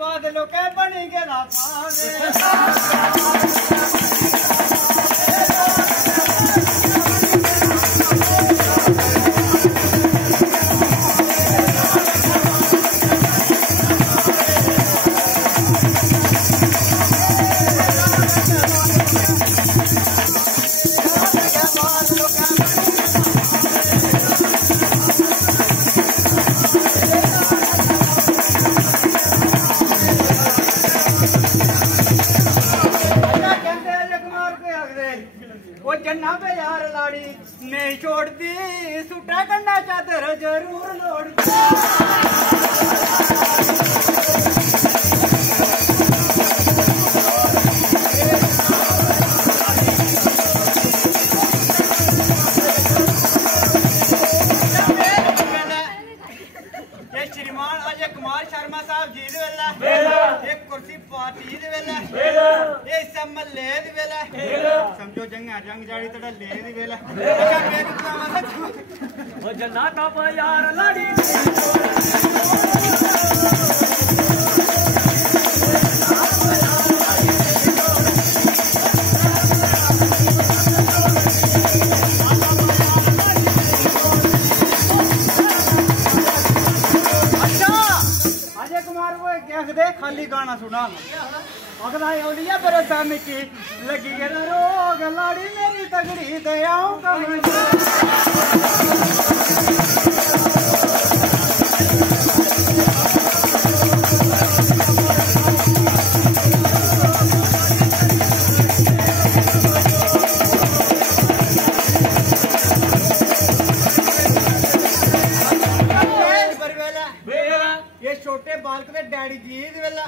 बादलों के बनेंगे ना पावे जन्ना पे यार लाड़ी नहीं छोड़ती सुटा करना चादर जरूर लोड़ती श्रीमान अजय कुमार शर्मा साहब जी एक कुर्सी पार्टी महल्ले समझो जंग जंग जाड़ी तड़ा ले जन्ना का यार लाड़ी खाली गाना सुना अगला ओलिया परेशान की लगी गया रोग लाड़ी मेरी तगड़ी दयाओं का ये छोटे बालक दे डैडी जी दी वेला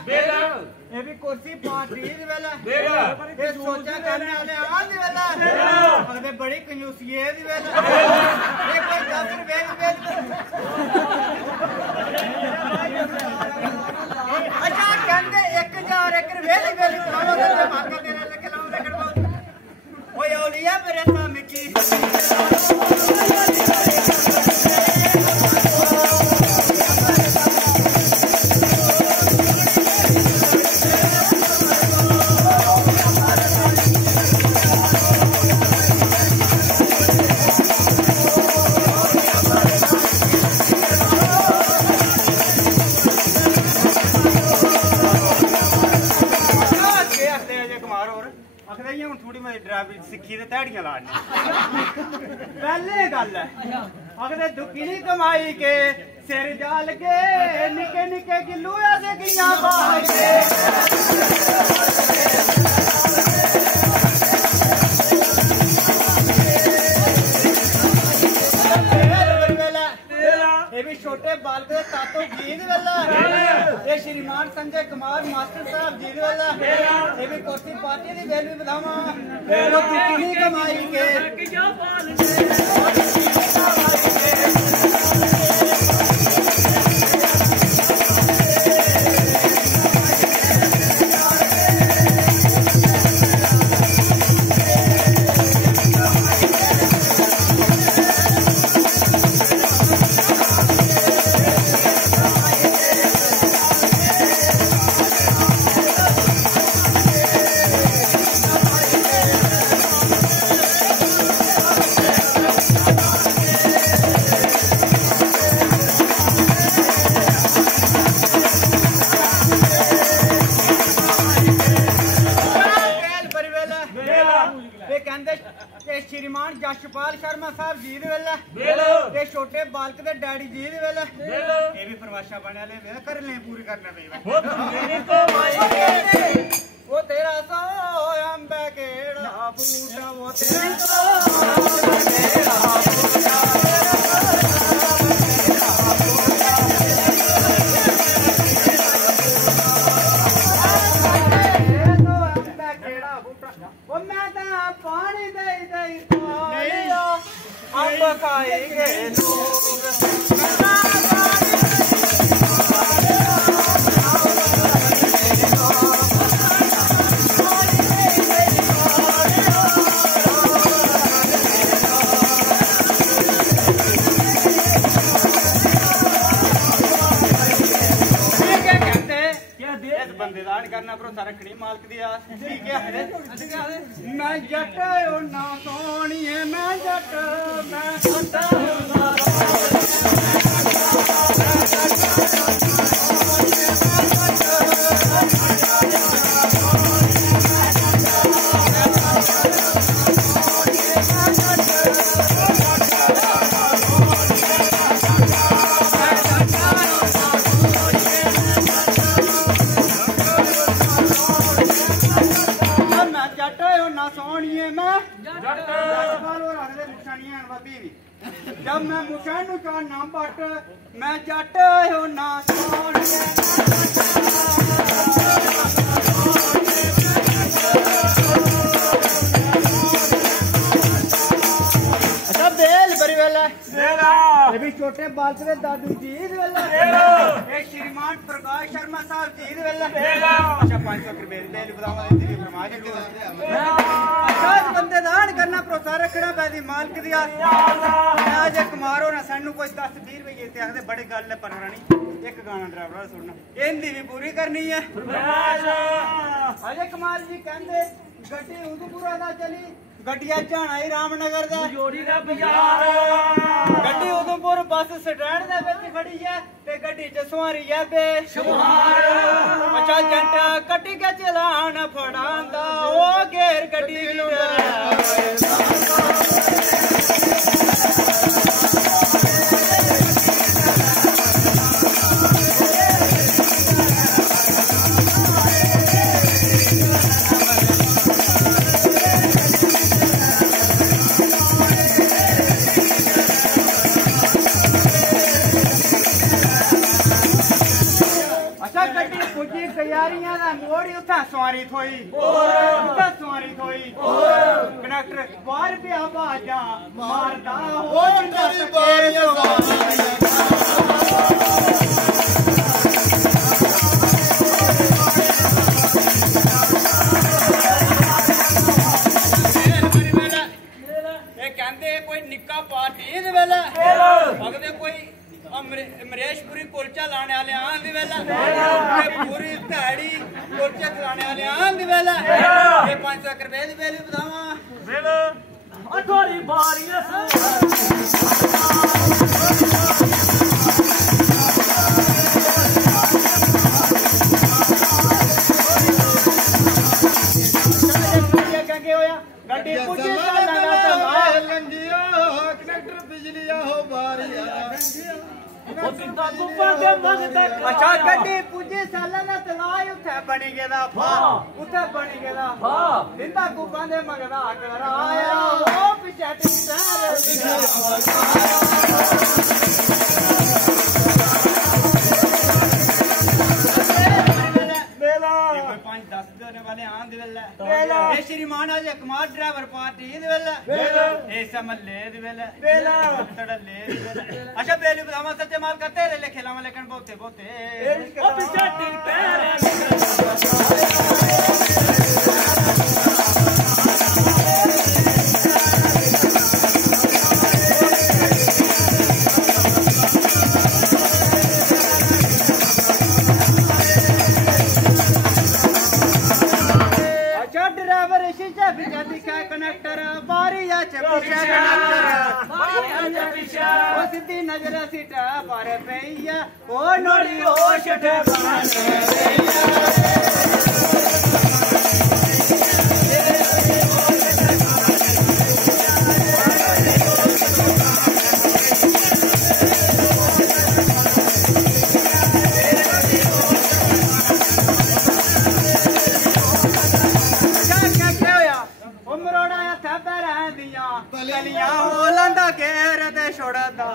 ये भी कुर्सी पार्टी दी वेला ये सोचा करने वाले आ दी वेला अगले बड़ी कंजूसी है दी वेला ये कोई 10 रुपए दी वेला अच्छा कहंदे 1000 1 रुपए दी वेला खाओ ते भागे तेरे लगे लाऊं ते करवा ओए औलिया मेरे सामने की सिक्खी ते ध्याड़ियां लानी पहले गल है अगले दुखी नहीं कमाई के सिर जाल के निके निके गिल्लू ऐसे कियां पाल के ये भी छोटे बालक दे तातो जी दी वेला ये श्रीमान संजय कुमार मास्टर साहब जी दी वेला ये भी कुर्सी पार्टी दी वेल भी बतावा वो कितनी कमाई के श्रीमान जशपाल शर्मा साहब जी ये छोटे बालक दे डैडी जी ये भी फरमाशा बने कर ले पूरी करने पे वो तेरा सो अंबे केड़ा बूटा वो तेरा पानी दे दे अब खाएंगे इस बंदे दा करना भरोसा रखनी मालक दी आस ठीक है मैं जट ओ ना सोहणिए मैं जट मैं सदा जब मैं मुशान का नाम पट मैं जट हो ना अच्छा बेल बड़ी वेला ये भी छोटे बाल के दादू जी वेला एक श्रीमान प्रकाश शर्मा साहब जी वेला अच्छा 500 रुपए बेल बतावा देती फरमाज के अच्छा बंदे दान करना भरोसा रखना पैदी मालक दी आज एक मारो ना सानू कोई 10-20 रुपए ते आखदे बड़ी गल है पर रानी एक गाना ड्राइवर सुनना इंदी भी पूरी करनी है अजय कुमार जी कहंदे गड्डी उधमपुरा दा चली गड्डिया जाना ही रामनगर दा जोड़ी दा बाजार गड्डी उधमपुर बस स्टैंड दे विच खड़ी है ते गड्डी च सवारी है बेशुमार अच्छा जंटा कट्टी के चलान फड़ांदा ओ घेर गड्डी तैयारियां दा मोड़ी उथा सवारी थोई उथा सवारी थोई कंडक्टर बाहर पे आवाजा मारदा हो तेरी बारियां ये कहंदे कोई निक्का पार्टी दे वेला अगदे कोई अमरेशपुरी कुलचा लाने वाले आन दी वेला पूरी दिहाड़ी कुलचे खिलाने वाले आन दी वेला ये 500 रुपए दी बेली बतावा वेला थोड़ी बारियां गंगे होया गड्डी पुजी लंजियो कनेक्टर बिजलिया हो बारियां अच्छा गड्डी पुजे साला ना तलाय उठे बनी गेदा उठे बनी गेदा दिंदा कुबां दे मगदा कराया ओ पिछे श्रीमान अजय कुमार ड्राइवर पार्टी अच्छा बेली बतावा सच्चे माल का तेरे लेखे लावा लेकिन बहुते बहुते कनेक्टर बारिया सीधी नजर सीटा पर पैया ओ नोड़ी ओ शठे गलियां हो लंदा घेर दे छोड़दा